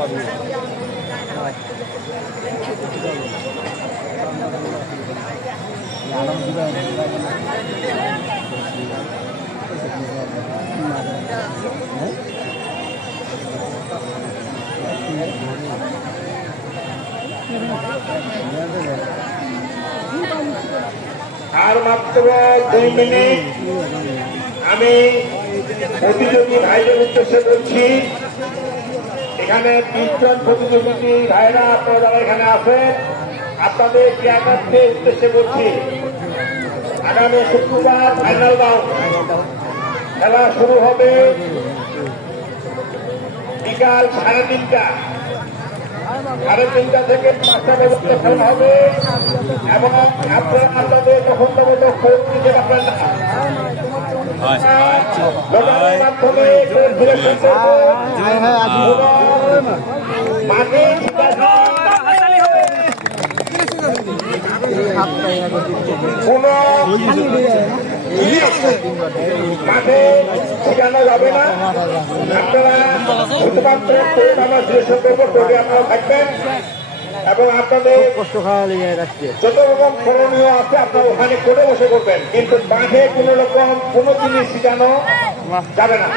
আর মাত্র 2 মিনিট আমি প্রতিযোগী ভাইদের উদ্দেশ্যে বলছি, এখানে 20 জন প্রতিযোগী ভাইরা আপনারা যারা এখানে আছেন আপনাদের ক্রীড়াকারদের উদ্দেশ্যে বলছি, আগামী শুক্রবার ফাইনাল রাউন্ড খেলা শুরু হবে বিকাল 3:30 3:30 থেকে 5টা পর্যন্ত খেলা হবে এবং আপনারা আপনাদের পছন্দ মতো কোচ দিতে পারবেন না। মাধ্যমে মাঠে শেখানো যাবে না। আপনারা শুধুমাত্র আমার যে সম্পর্ক আপনারা থাকবেন এবং আপনাদের যত রকম করণীয় আছে আপনারা ওখানে করে বসে করবেন, কিন্তু মাঠে কোনো রকম কোনো জিনিস শেখানো যাবে না।